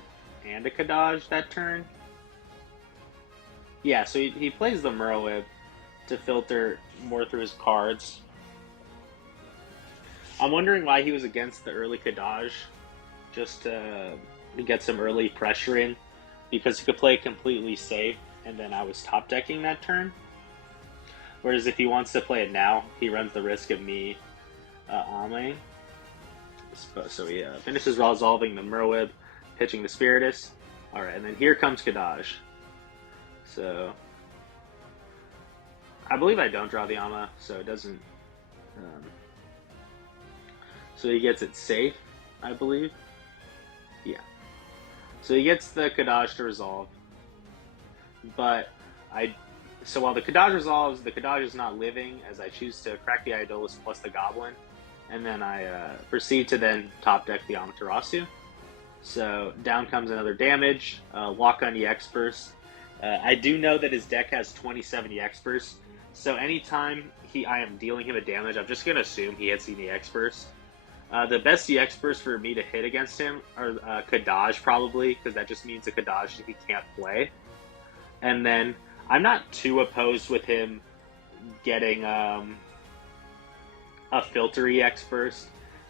and a Kadaj that turn. Yeah, so he plays the Merlib to filter more through his cards. I'm wondering why he was against the early Kadaj, just to get some early pressure in, because he could play completely safe, and then I was top decking that turn. Whereas if he wants to play it now, he runs the risk of me Ame. So he finishes resolving the Merlib, pitching the Spiritus. Alright, and then here comes Kadaj. So I believe I don't draw the Ama, so it doesn't. So he gets it safe, I believe. Yeah. So he gets the Kadaj to resolve. But so while the Kadaj resolves, the Kadaj is not living, as I choose to crack the Iodolus plus the Goblin, and then I proceed to then top deck the Amaterasu. So down comes another damage, walk on EX Burst. I do know that his deck has 27 EX Burst, so anytime I am dealing him a damage, I'm just going to assume he hits the EX Burst. The best EX Burst for me to hit against him are Kadaj, probably, because that just means a Kadaj he can't play. And then I'm not too opposed with him getting a filter EX Burst,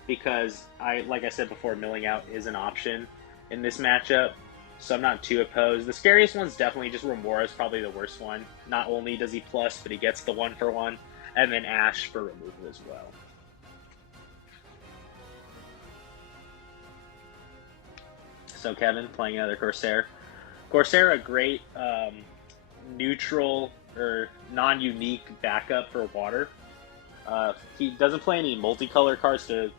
because like I said before, milling out is an option in this matchup, so I'm not too opposed. The scariest one's definitely just Remora is probably the worst one. Not only does he plus, but he gets the 1-for-1, and then Ash for removal as well. So Kevin playing another Corsair. Corsair, a great neutral or non-unique backup for water. He doesn't play any multicolor cards to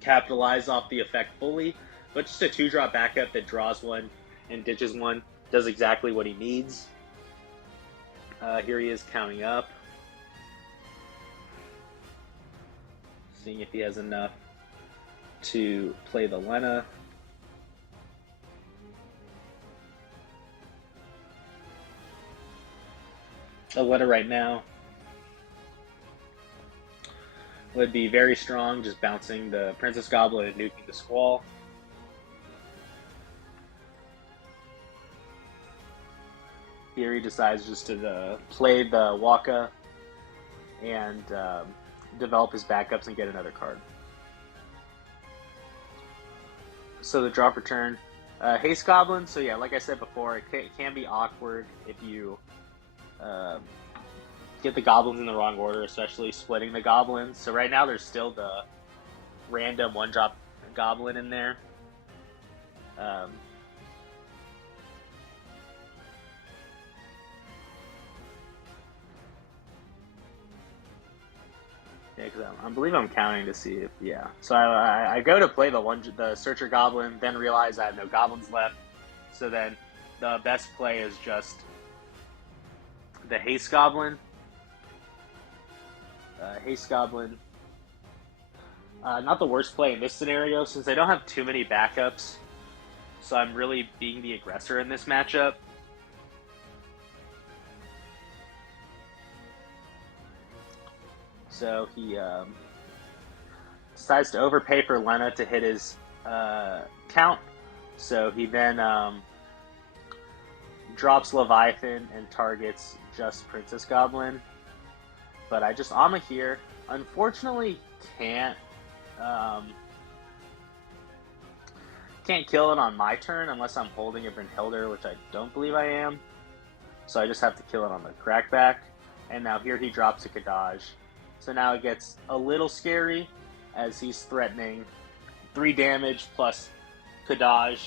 capitalize off the effect fully, but just a 2-drop backup that draws one and ditches one does exactly what he needs. Here he is counting up, seeing if he has enough to play the Lena. A Lena right now would be very strong, just bouncing the Princess Goblin and nuking the Squall. Here he decides just to play the Waka and develop his backups and get another card. So the drop return, Haste Goblin. So yeah, like I said before, it can be awkward if you get the goblins in the wrong order, especially splitting the goblins. So right now there's still the random 1-drop goblin in there. Yeah, because I believe I'm counting to see if yeah. So I go to play the Searcher Goblin, then realize I have no goblins left. So then the best play is just the Haste Goblin. Haste Goblin. Not the worst play in this scenario since I don't have too many backups. So I'm really being the aggressor in this matchup. So he decides to overpay for Lena to hit his count. So he then drops Leviathan and targets just Princess Goblin. But I just Ama here. Unfortunately, can't kill it on my turn unless I'm holding a Brynhildr, which I don't believe I am. So I just have to kill it on the crackback. And now here he drops a Kadaj. So now it gets a little scary as he's threatening 3 damage plus Kadaj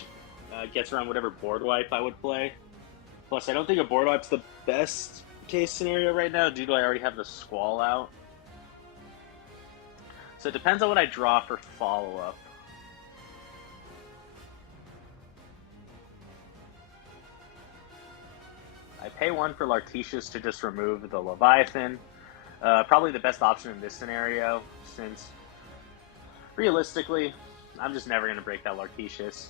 gets around whatever board wipe I would play. Plus, I don't think a board wipe's the best case scenario right now due to I already have the Squall out. So it depends on what I draw for follow-up. I pay 1 for Lartetius to just remove the Leviathan. Probably the best option in this scenario, since realistically, I'm just never going to break that Lartetius.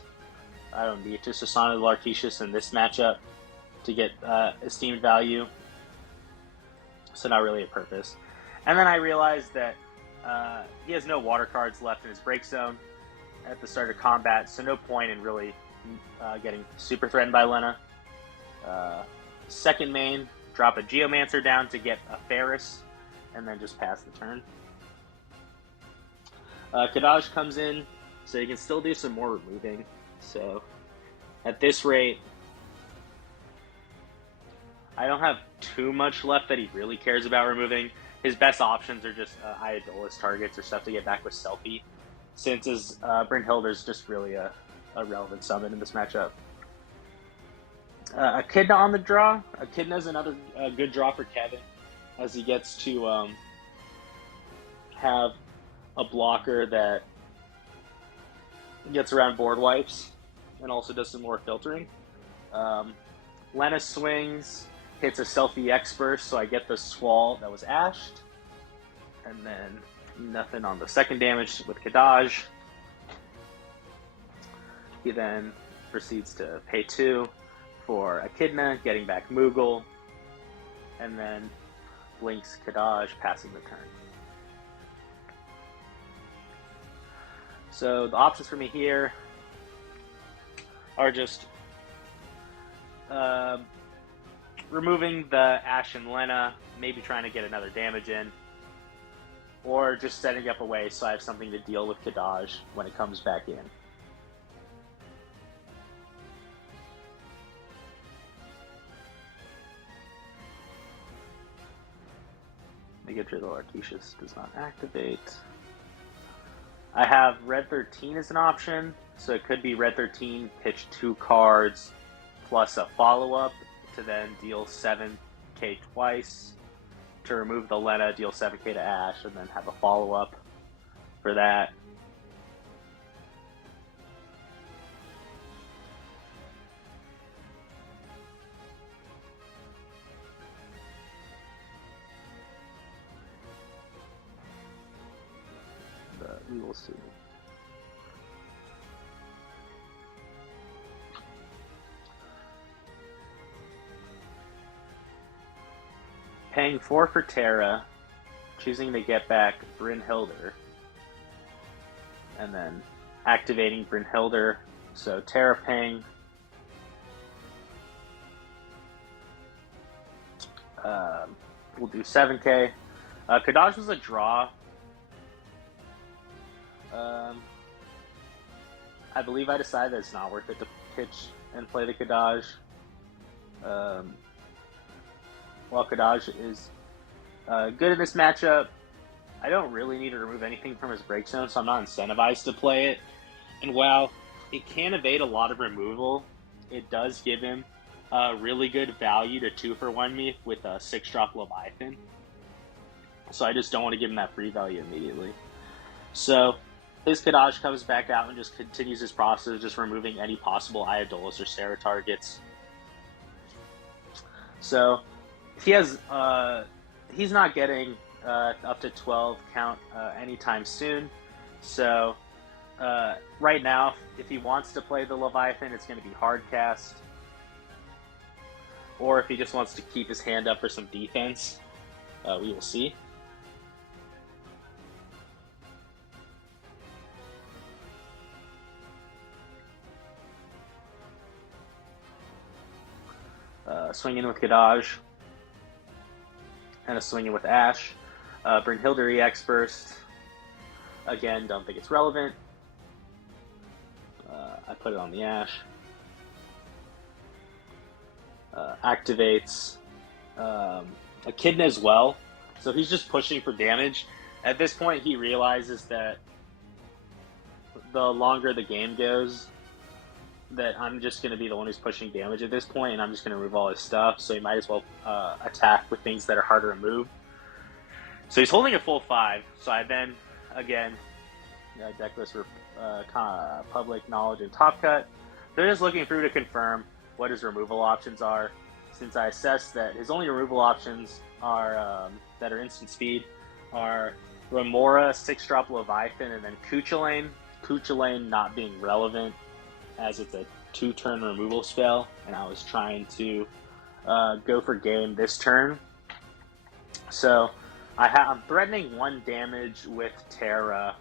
I don't need to Sasana the Lartetius in this matchup to get esteemed value. So not really a purpose. And then I realized that he has no water cards left in his break zone at the start of combat, so no point in really getting super threatened by Lena. Second main, drop a Geomancer down to get a Ferris, and then just pass the turn. Kadaj comes in, so you can still do some more removing. So at this rate, I don't have too much left that he really cares about removing. His best options are just Iodolus targets or stuff to get back with Selfie, since his Brynhildr is just really a relevant summon in this matchup. Echidna on the draw. Echidna is another good draw for Kevin, as he gets to have a blocker that gets around board wipes and also does some more filtering. Lena swings, hits a Selfie X-Burst, so I get the Squall that was ashed. And then nothing on the second damage with Kadaj. He then proceeds to pay 2 for Echidna, getting back Moogle, and then blinks Kadaj, passing the turn. So the options for me here are just removing the Ash and Lena, maybe trying to get another damage in, or just setting up a way so I have something to deal with Kadaj when it comes back in. Negative Lartetius does not activate. I have Red 13 as an option, so it could be Red 13, pitch 2 cards, plus a follow-up to then deal 7k twice. To remove the Lena, deal 7k to Ash, and then have a follow-up for that. But we will see. Paying 4 for Terra, choosing to get back Brynhildr, and then activating Brynhildr. So Terra paying. We'll do 7k. Kadaj was a draw. I believe I decided that it's not worth it to pitch and play the Kadaj. While Kadaj is good in this matchup, I don't really need to remove anything from his break zone, so I'm not incentivized to play it. And while it can evade a lot of removal, it does give him really good value to 2-for-1 me with a 6-drop Leviathan. So I just don't want to give him that free value immediately. So his Kadaj comes back out and just continues his process, just removing any possible Iodolus or Sarah targets. So he has, he's not getting up to 12 count anytime soon. So right now, if he wants to play the Leviathan, it's going to be hard cast. Or if he just wants to keep his hand up for some defense, we will see. Swinging with Kadaj. And a swinging with Ash. Brynhilder EX Burst. Again, don't think it's relevant. I put it on the Ash. Activates Echidna as well. So he's just pushing for damage. At this point, he realizes that the longer the game goes, that I'm just going to be the one who's pushing damage at this point, and I'm just going to remove all his stuff, so he might as well attack with things that are harder to move. So he's holding a full 5, so I then, again, deck list for public knowledge and top cut. They're just looking through to confirm what his removal options are, since I assessed that his only removal options are that are instant speed are Remora, 6-drop Leviathan, and then Cuchulainn. Cuchulainn not being relevant as it's a 2-turn removal spell, and I was trying to go for game this turn. So I'm threatening 1 damage with Terra.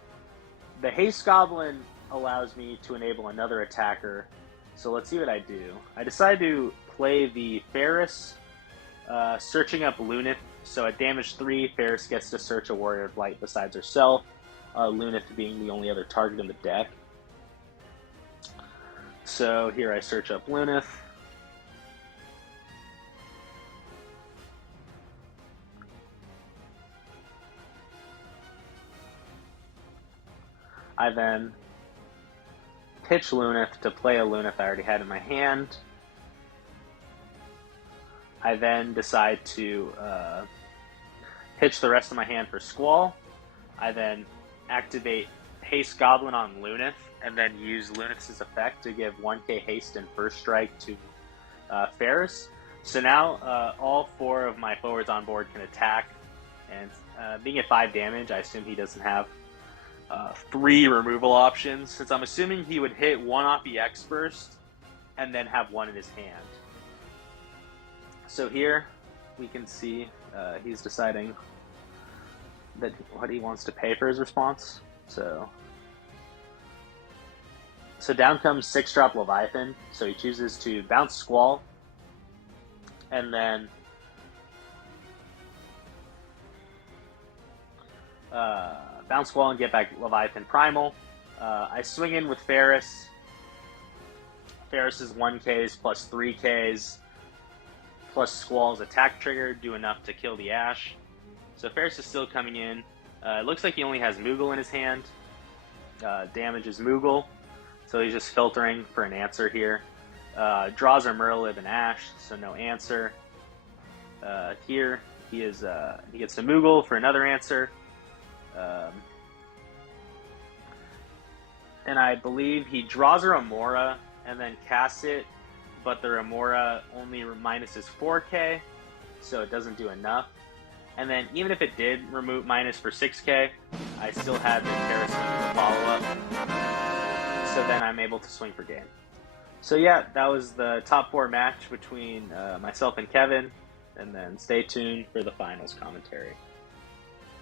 The Haste Goblin allows me to enable another attacker, so let's see what I do. I decide to play the Ferris, searching up Lunith. So at damage 3, Ferris gets to search a Warrior of Light besides herself, Lunith being the only other target in the deck. So here I search up Lunith. I then pitch Lunith to play a Lunith I already had in my hand. I then decide to pitch the rest of my hand for Squall. I then activate Haste Goblin on Lunith, and then use Lunith's effect to give 1k haste and first strike to Ferris. So now all 4 of my forwards on board can attack, and being at 5 damage, I assume he doesn't have 3 removal options, since I'm assuming he would hit 1 off EX Burst and then have 1 in his hand. So here we can see he's deciding that what he wants to pay for his response. So down comes 6-drop Leviathan. So he chooses to bounce Squall, and then bounce Squall and get back Leviathan Primal. I swing in with Ferris. Ferris's 1Ks plus 3Ks plus Squall's attack trigger do enough to kill the Ash. So Ferris is still coming in. It looks like he only has Moogle in his hand. Damage is Moogle. So he's just filtering for an answer here. Draws are Merlib and Ash, so no answer. Here he gets a Moogle for another answer. And I believe he draws a Remora and then casts it, but the Remora only minuses 4k, so it doesn't do enough. And then even if it did remove minus for 6k, I still had the Terra swing as a follow-up. So then I'm able to swing for game. So yeah, that was the top 4 match between myself and Kevin, and then stay tuned for the finals commentary.